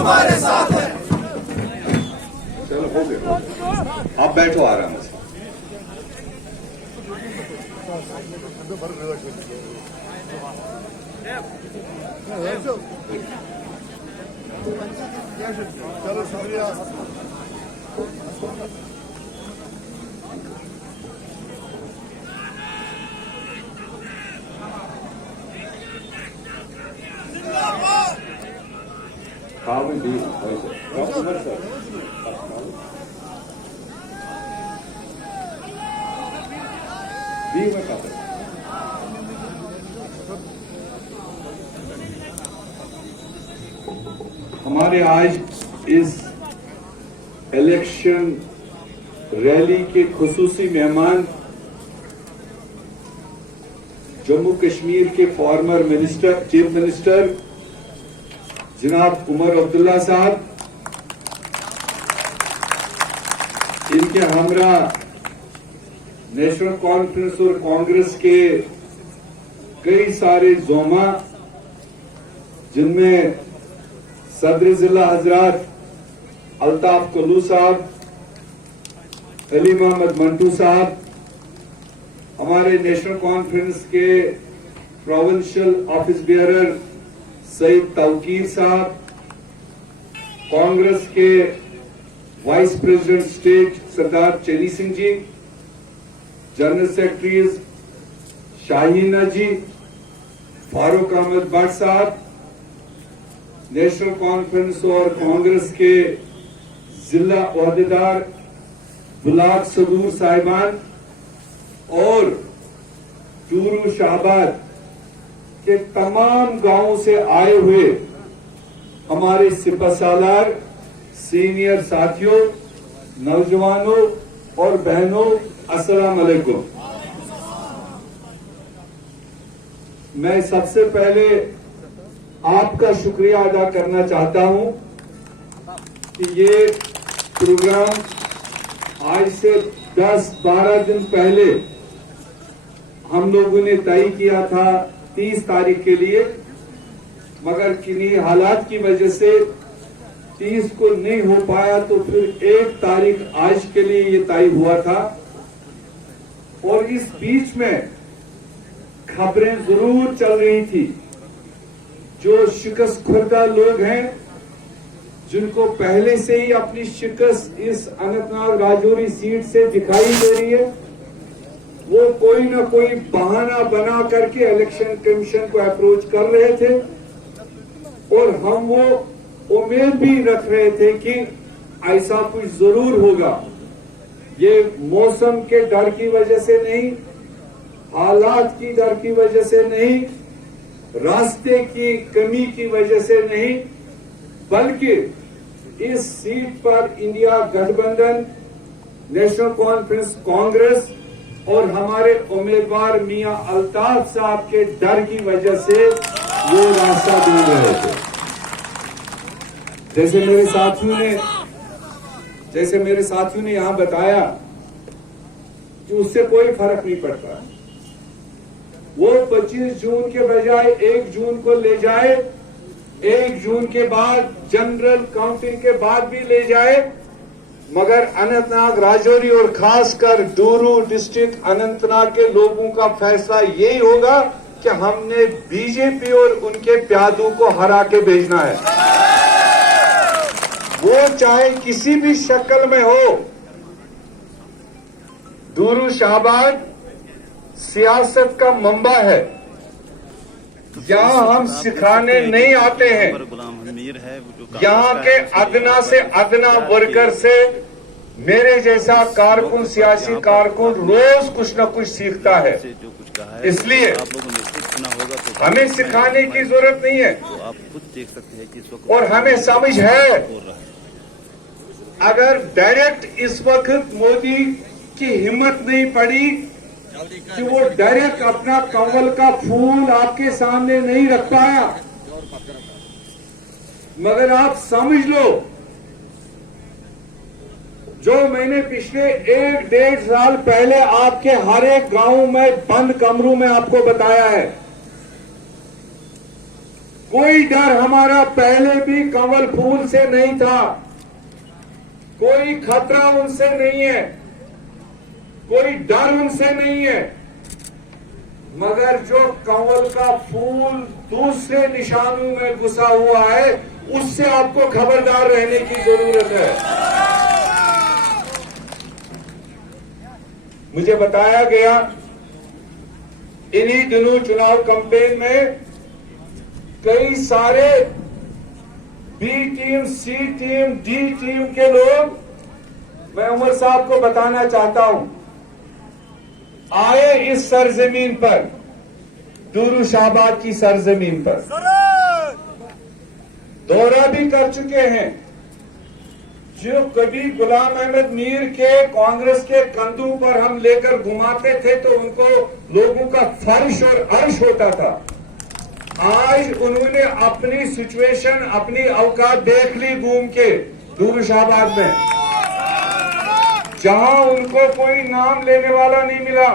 तुम्हारे साथ है। चलो हो गया, आप बैठो आराम से। चलो शुक्रिया। हाँ मैं दी डॉक्टर सर दी मैं कहता हमारे आज इस इलेक्शन रैली के खुसूसी मेहमान जम्मू कश्मीर के फॉर्मर मिनिस्टर चीफ मिनिस्टर जनाब उमर अब्दुल्ला साहब, इनके हमरा नेशनल कॉन्फ्रेंस और कांग्रेस के कई सारे जोमा, जिनमें सदर जिला हजरात अल्ताफ कुल्लू साहब, अली मोहम्मद मंटू साहब, हमारे नेशनल कॉन्फ्रेंस के provincial office bearer Syed Tauqir sahab, Congress के vice president state Sardar Cherry Singh ji, general secretaries Shaheena ji, Farooq Ahmad Bhat sahab, National conference और कांग्रेस के जिला ओहदेदार बुलाक सदूर साहिबान और चूरू शाहबाद के तमाम गांवों से आए हुए हमारे सिपहसालार सीनियर साथियों, नौजवानों और बहनों, अस्सलाम वालेकुम। मैं सबसे पहले आपका शुक्रिया अदा करना चाहता हूं कि ये प्रोग्राम आज से 10-12 दिन पहले हम लोगों ने तय किया था 30 तारीख के लिए, मगर किन्हीं हालात की वजह से 30 को नहीं हो पाया, तो फिर 1 तारीख आज के लिए ये तय हुआ था। और इस बीच में खबरें जरूर चल रही थी, जो शिकस्त खुर्दा लोग हैं, जिनको पहले से ही अपनी शिकस्त इस अनंतनाग राजौरी सीट से दिखाई दे रही है, वो कोई ना कोई बहाना बना करके इलेक्शन कमीशन को अप्रोच कर रहे थे और हम वो उम्मीद भी रख रहे थे कि ऐसा कुछ जरूर होगा। ये मौसम के डर की वजह से नहीं, हालात की डर की वजह से नहीं, रास्ते की कमी की वजह से नहीं, बल्कि इस सीट पर इंडिया गठबंधन, नेशनल कॉन्फ्रेंस कांग्रेस और हमारे उम्मीदवार मियां अल्ताफ साहब के डर की वजह से वो रास्ता ढूंढ रहे थे। जैसे मेरे साथियों ने यहां बताया कि उससे कोई फर्क नहीं पड़ता, वो 25 जून के बजाय 1 जून को ले जाए, 1 जून के बाद जनरल काउंटिंग के बाद भी ले जाए, मगर अनंतनाग राजौरी और खासकर डोरू डिस्ट्रिक्ट अनंतनाग के लोगों का फैसला यही होगा कि हमने बीजेपी और उनके प्यादों को हरा के भेजना है। वो चाहे किसी भी शक्ल में हो। डोरू शाहबाद सियासत का मंबा है, यहाँ हम सिखाने नहीं आते हैं। यहाँ के अदना से अदना वर्कर से मेरे जैसा कारकुन, सियासी कारकुन रोज कुछ न कुछ सीखता है, इसलिए हमें सिखाने की जरूरत नहीं है। और हमें समझ है, अगर डायरेक्ट इस वक्त मोदी की हिम्मत नहीं पड़ी कि वो डायरेक्ट अपना कमल का फूल आपके सामने नहीं रख पाया, मगर आप समझ लो, जो मैंने पिछले 1-1.5 साल पहले आपके हर एक गांव में बंद कमरों में आपको बताया है कोई डर हमारा पहले भी कंवल फूल से नहीं था, कोई खतरा उनसे नहीं है, कोई डर उनसे नहीं है। मगर जो कंवल का फूल दूसरे निशानों में घुसा हुआ है, उससे आपको खबरदार रहने की जरूरत है। मुझे बताया गया इन्हीं दिनों चुनाव कैंपेन में कई सारे बी टीम, सी टीम, डी टीम के लोग, मैं उमर साहब को बताना चाहता हूं, आए इस सरजमीन पर, दुरुशाबाद की सरजमीन पर दौरा भी कर चुके हैं। जो कभी गुलाम अहमद मीर के कांग्रेस के कंधों पर हम लेकर घुमाते थे तो उनको लोगों का फर्श और अर्श होता था। आज उन्होंने अपनी सिचुएशन, अपनी औकात देख ली घूम के दुरुशाबाद में, जहां उनको कोई नाम लेने वाला नहीं मिला।